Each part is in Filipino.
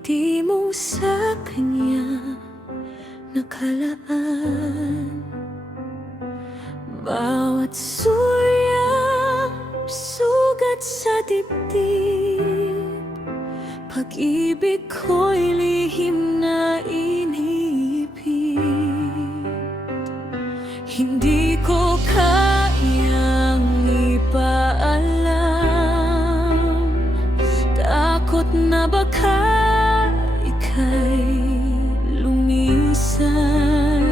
Di mo sa kanya nakalaan. Bawat sulyap, sugat sa dibdib, pag-ibig ko'y lihim na iniipit. Hindi ko kayang ipaalam, takot na baka ika'y lumisan.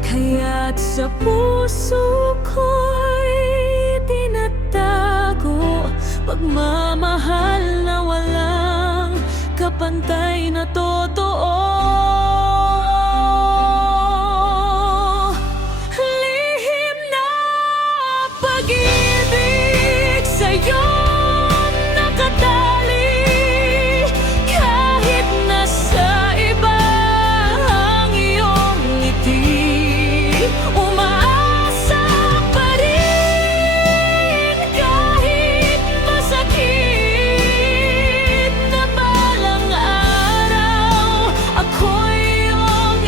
Kaya't sa puso ko'y tinatago pagmamahal na walang kapantay na totoo. Lihim na pag-ibig sa'yo nakatali, kahit nasa iba ang iyong ngiti. Umaasa pa rin kahit masakit, na balang araw ako'y iyong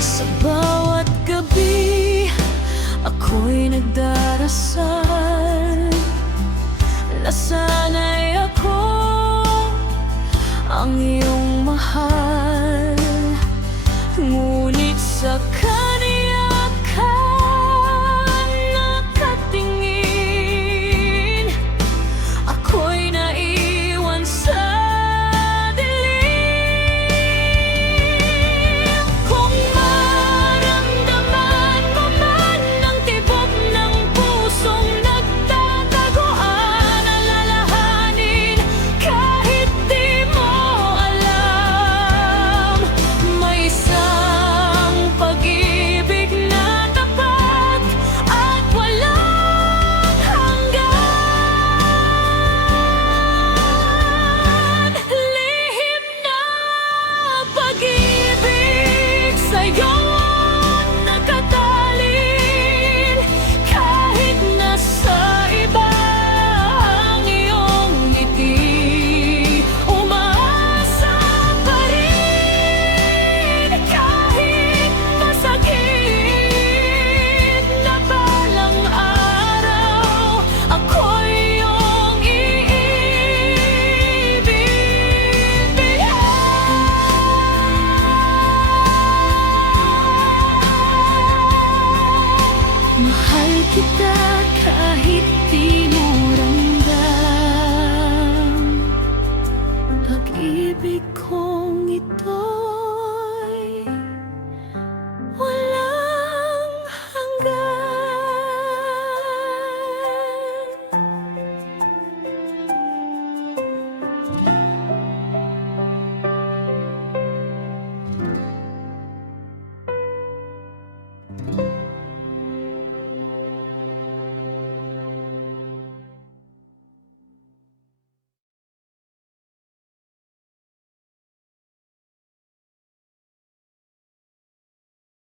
Sa bawat gabi ako'y nagdarasal, nasanay ako ang iyong mahal.